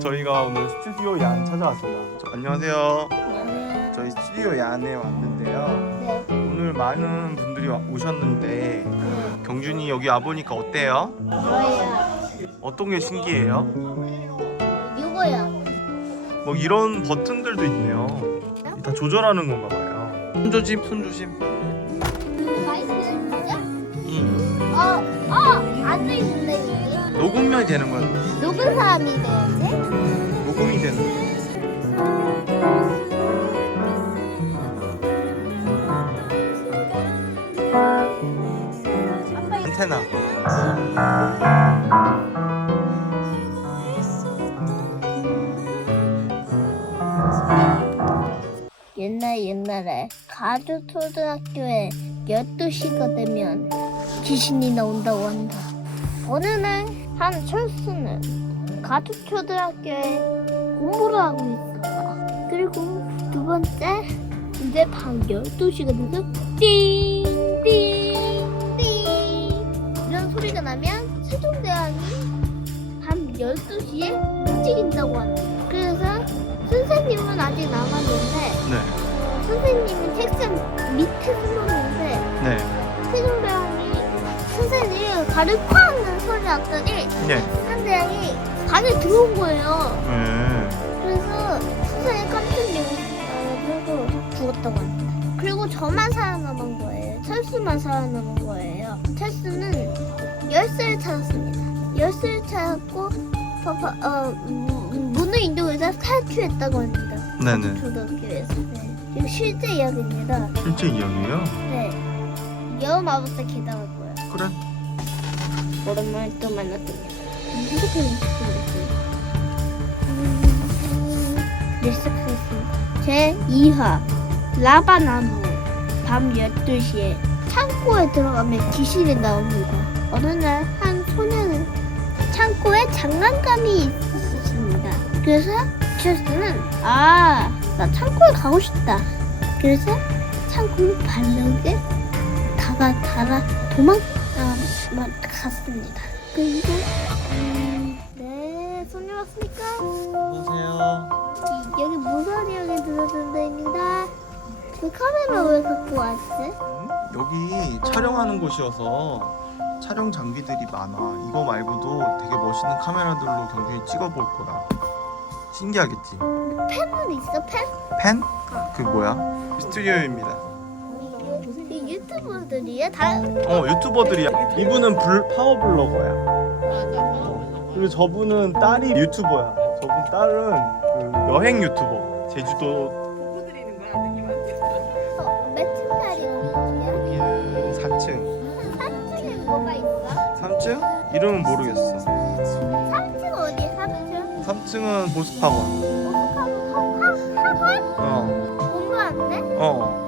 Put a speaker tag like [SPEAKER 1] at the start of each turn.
[SPEAKER 1] 저희가 오늘 스튜디오 얀 찾아왔습니다. 저, 안녕하세요.
[SPEAKER 2] 네.
[SPEAKER 1] 저희 스튜디오 얀에 왔는데요.
[SPEAKER 2] 네.
[SPEAKER 1] 오늘 많은 분들이 와- 오셨는데 경준이 여기 와 보니까 어때요?
[SPEAKER 2] 뭐야?
[SPEAKER 1] 어떤 게 신기해요?
[SPEAKER 2] 이거야.
[SPEAKER 1] 뭐 이런 버튼들도 있네요. 다 조절하는 건가 봐요. 손 조심, 손 조심.
[SPEAKER 2] 마이크 진짜?
[SPEAKER 1] 음.
[SPEAKER 2] 어, 어, 앉아 있는데
[SPEAKER 1] 녹음면이 되는 거야.
[SPEAKER 2] 녹은 사람이 돼야지.
[SPEAKER 1] 녹음이 되는 거야. 안테나.
[SPEAKER 2] 옛날 옛날에 가주 초등학교에 12시가 되면 귀신이 나온다고 한다. 어느 날 한 철수는 가주 초등학교에 공부를 하고 있었다. 그리고 두 번째 이제 밤 12시가 돼서 띵띵띵 이런 소리가 나면 세종대왕이 밤 12시에 움직인다고 한다. 그래서 선생님은 아직 남았는데
[SPEAKER 1] 네.
[SPEAKER 2] 선생님이 책상 밑에 숨었는데
[SPEAKER 1] 네.
[SPEAKER 2] 가를 쾅 하는 소리 났더니
[SPEAKER 1] 네.
[SPEAKER 2] 한대왕이 방에 들어온 거예요.
[SPEAKER 1] 네.
[SPEAKER 2] 그래서 선생님 깜짝 놀라서 그래서 죽었다고 합니다. 그리고 저만 살아남은 거예요. 철수만 살아남은 거예요. 철수는 열쇠를 찾았습니다. 열쇠를 찾았고 파파, 어, 문- 문을 인도해서 탈출했다고 합니다.
[SPEAKER 1] 네네.
[SPEAKER 2] 초등학교에서. 네. 이거 실제 이야기입니다.
[SPEAKER 1] 실제 이야기예요?
[SPEAKER 2] 네. 여름 아버지 기다릴 거예요.
[SPEAKER 1] 그래.
[SPEAKER 2] 오랜만에 또 만났습니다. 이렇게 네, 시작하겠습니다. 제 2화 라바나무 밤 12시에 창고에 들어가면 귀신이 나옵니다. 어느 날 한 소녀는 창고에 장난감이 있었습니다. 그래서 철수는 아, 나 창고에 가고 싶다. 그래서 창고를 발르게 다가 달아 도망 갔습니다. 그리고 음, 네 손님 왔습니까?
[SPEAKER 1] 안녕하세요.
[SPEAKER 2] 이- 여기 무선 이야기 들어준 데입니다. 그 카메라 왜 갖고 왔지?
[SPEAKER 1] 여기 촬영하는 곳이어서 촬영 장비들이 많아. 이거 말고도 되게 멋있는 카메라들로 경준이 찍어볼 거야. 신기하겠지?
[SPEAKER 2] 펜은 있어 펜?
[SPEAKER 1] 펜? 그 뭐야? 스튜디오입니다.
[SPEAKER 2] 이 유튜버들이야 다.
[SPEAKER 1] 어 유튜버들이야. 이분은 불 파워 블로거야. 어, 그리고 저분은 딸이 유튜버야. 저분 딸은 그 여행 유튜버. 제주도
[SPEAKER 3] 보고 드리는 거야, 아드님한테.
[SPEAKER 2] 어, 매춘 날이야.
[SPEAKER 1] 여기는 4층.
[SPEAKER 2] 3층에 뭐가 있어?
[SPEAKER 1] 3층? 이름은 모르겠어.
[SPEAKER 2] 3층 어디? 3층?
[SPEAKER 1] 3층은 보스학원.
[SPEAKER 2] 어, 학원? 학원?
[SPEAKER 1] 어.
[SPEAKER 2] 공부 안 돼?
[SPEAKER 1] 어.